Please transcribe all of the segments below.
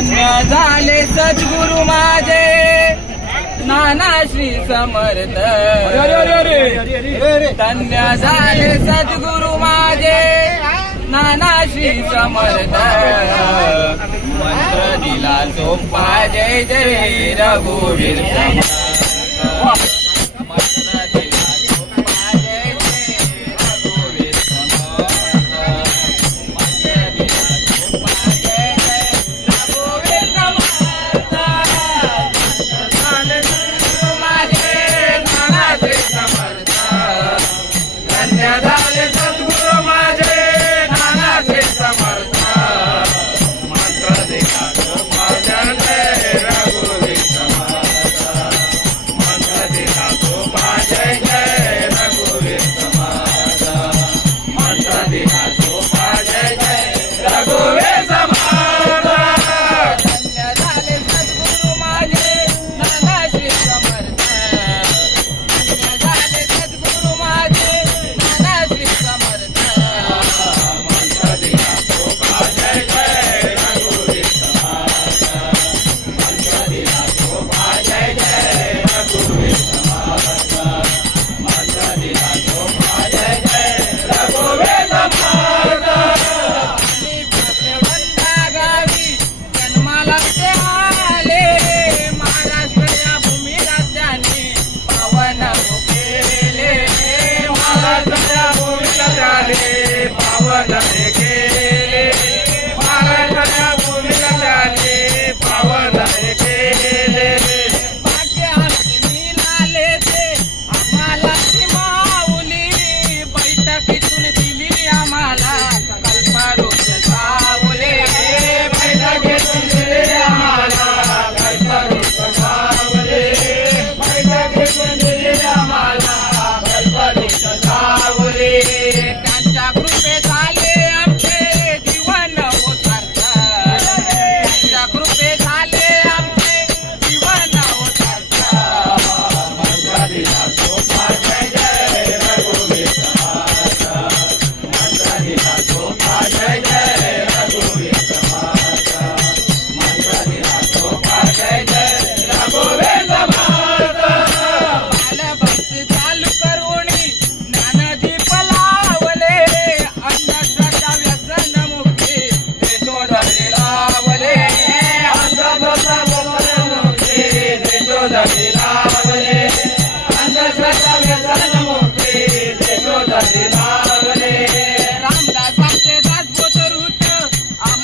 धन्य झाले सद्गुरु माझे. नाना श्री समर्थ. धन्य झाले सद्गुरु माझे. नाना श्री समर्थ. मंत्र दिला तो जय जय रघुवीर समर्थ.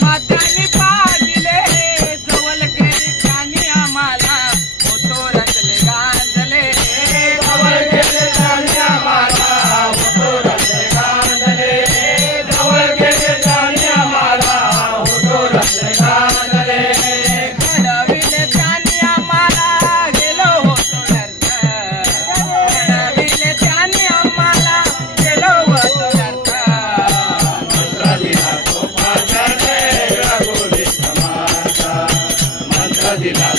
ಮಾತಾಡಿ Yeah.